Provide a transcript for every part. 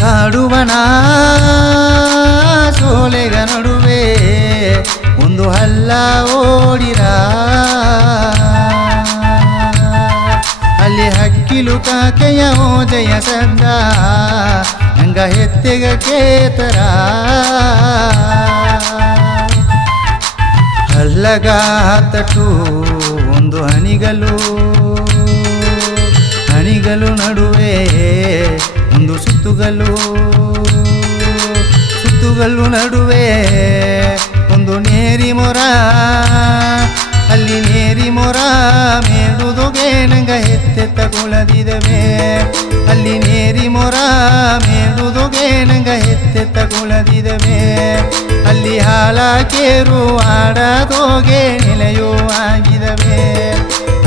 ಕಾಡುವನ ಸೋಲೆಗ ನಡುವೆ ಒಂದು ಹಲ್ಲ ಓಡಿರ ಅಲ್ಲಿ ಹಕ್ಕಿಲು ಕಾಕೆಯ ಓಜೆಯ ಸದ್ದ ನಂಗ ಹೆತ್ತೆಗ ಕೇತರ ಹಲ್ಲಗ ಹತ್ತಟು ಒಂದು ಹನಿಗಲು ನಡುವೆ ಒಂದು ಸುತ್ತುಗಲು ನಡುವೆ ಒಂದು ನೇರಿ ಮೊರ ಅಲ್ಲಿ ನೇರಿ ಮೊರ ಮೇಡುದುಗೆ ನಂಗ ಹೆತ್ತೆತ್ತ ಕುಳದಿದವೆ ಅಲ್ಲಿ ನೇರಿ ಮೊರ ಮೇಡುದುಗೆ ನಂಗ ಹೆತ್ತೆತ್ತ ಕುಳದಿದವೆ ಅಲ್ಲಿ ಹಾಲಕೇರು ಆಡದೋಗೆ ನೆಲೆಯೂ ಆಗಿದವೆ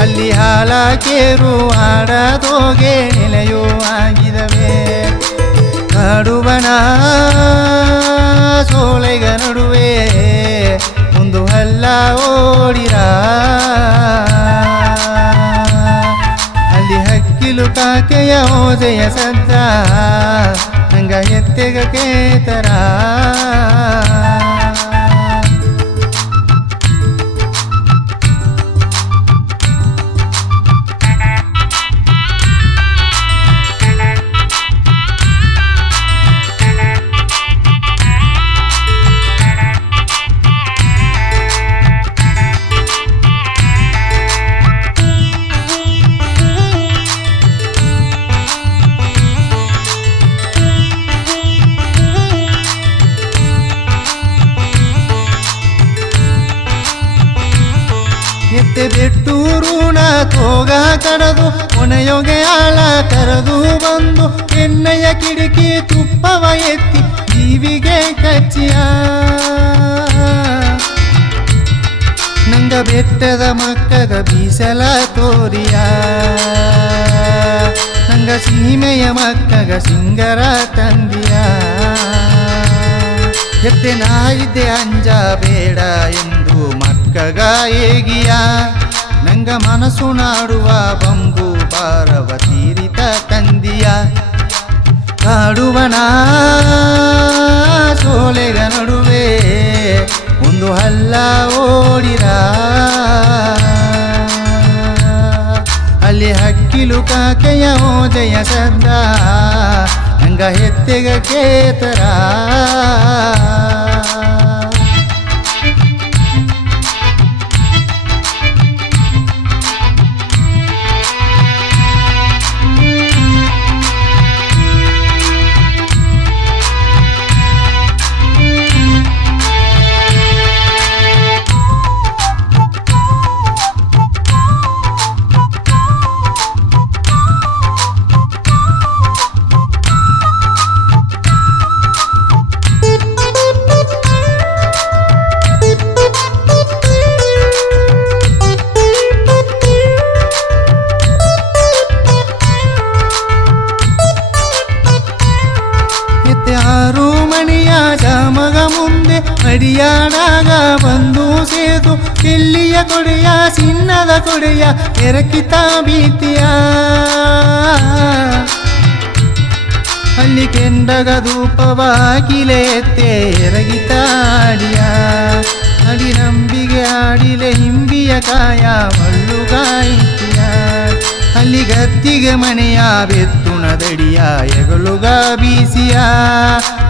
ಅಲ್ಲಿ ಹಾಲಕೇರು ಆಡದೋಗೆ ನೆಲೆಯೂ ಆಗಿದವೆ ಕಾಡುವನ ಸೋಲೆಗ ನಡುವೆ ಒಂದು ಹಲ್ಲ ಓಡಿರ ಅಲ್ಲಿ ಹಕ್ಕಿಲು ಕಾಕೆಯ ಓಜೆಯ ಸದ್ದ ನಂಗ ಎತ್ತೆಗ ಕೇತರ ಎತ್ತೆ ಬೆಟ್ಟೂರು ನಾ ತೋಗ ಕಡದು ಕೊನೆಯೊಗೆ ಆಳ ಕರೆದು ಬಂದು ಎಣ್ಣೆಯ ಕಿಡಿಕಿ ತುಪ್ಪವ ಎತ್ತಿ ಜೀವಿಗೆ ಕಚ್ಚಿಯ ನಂಗ ಬೆಟ್ಟದ ಮಕ್ಕಗ ಬೀಸಲ ತೋರಿಯ ನಂಗ ಸೀಮೆಯ ಮಕ್ಕಗ ಸಿಂಗರ ತಂದಿಯ ಎತ್ತೆ ನಾ ಇದ್ದೆ ಅಂಜ ಬೇಡ ಎಂದು ಮಕ್ಕಗ ಏಗಿಯ ನಂಗ ಮನಸ್ಸು ನಾಡುವ ಬಂಬು ಭಾರವ ತೀರಿತ ತಂದಿಯ ಕಾಡುವನ ಸೋಲೆಗ ನಡುವೆ ಒಂದು ಹಲ್ಲ ಓಡಿರ ಅಲ್ಲಿ ಹಕ್ಕಿಲು ಕಾಕೆಯ ಓಜೆಯ ಸದ್ದ ನಂಗ ಹೆತ್ತೆಗ ಕೇತರ ಮಗ ಮುಂದೆ ಅಡಿಯಾಡಾಗ ಬಂದು ಸೇತು ಎಲ್ಲಿಯ ಕೊಡೆಯ ಚಿನ್ನದ ಕೊಡೆಯ ಎರಕಿತ ಭೀತಿಯ ಅಲ್ಲಿ ಕೆಂಡಗ ಧೂಪವಾಗಿಲೆ ಎತ್ತೆ ಎರಗಿತಾಡಿಯ ಅಡಿ ನಂಬಿಗೆ ಆಡಿಲೆ ಹಿಂಬಿಯ ಕಾಯ ಮಳ್ಳುಗಾಯಿತಿಯ ಅಲ್ಲಿ ಗತ್ತಿಗೆ ಮನೆಯ ಬೆತ್ತುಣದಡಿಯ ಎಗಳುಗ ಬೀಸಿಯ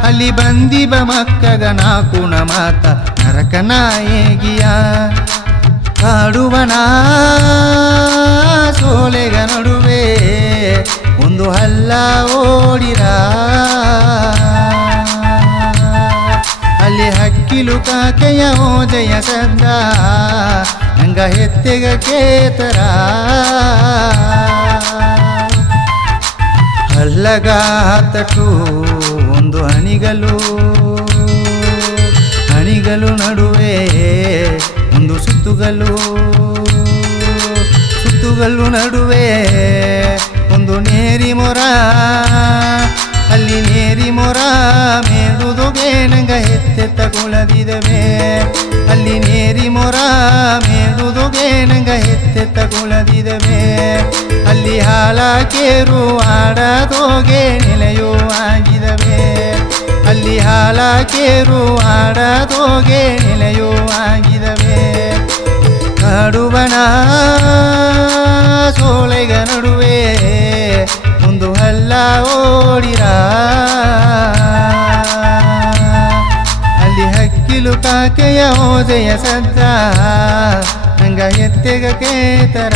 ಅಲ್ಲಿ ಬಂದಿಬ ಮಕ್ಕಗ ನಾಕುಣ ಮಾತ ನರಕನ ಏಗಿಯ ಕಾಡುವನ ಸೋಲೆಗ ನಡುವೆ ಒಂದು ಹಲ್ಲ ಓಡಿರ ಅಲ್ಲಿ ಹಕ್ಕಿಲು ಕಾಕೆಯ ಓಜೆಯ ಸದ್ದ ನಂಗ ಹೆತ್ತೆಗ ಕೇತರ ಹಲ್ಲಗ ಹತ್ತಟು ಒಂದು ಹನಿಗಲು ನಡುವೆ ಒಂದು ಸುತ್ತುಗಲು ನಡುವೆ ಒಂದು ನೇರಿ ಮೊರ ಅಲ್ಲಿ ನೇರಿ ಮೊರ ಮೇಡುದುಗೆ ನಂಗ ಹೆತ್ತೆತ್ತ ಕುಳದಿದವೆ ಅಲ್ಲಿ ನೇರಿ ಮೊರ ಮೇಡುದುಗೆ ನಂಗ ಹೆತ್ತೆತ್ತ ಕುಳದಿದವೆ ಅಲ್ಲಿ ಅಲ್ಲಿ ಹಾಲಾಕೇರು ಆಡದೋಗೆ ನಿಲೆಯೂ ಆಗಿದವೆ ಅಲ್ಲಿ ಹಾಲಾಕೇರು ಆಡದೋಗೆ ನಿಲೆಯೂ ಆಗಿದವೆ ಕಾಡುಬನ ಸೋಳೆಗ ನಡುವೆ ಒಂದು ಹಲ್ಲ ಓಡಿರ ಅಲ್ಲಿ ಹಕ್ಕಿಲು ಕಾಕೆಯ ಓದೆಯ ಸದ್ದ ಹಂಗ ಎತ್ತೆಗ ಕೇತರ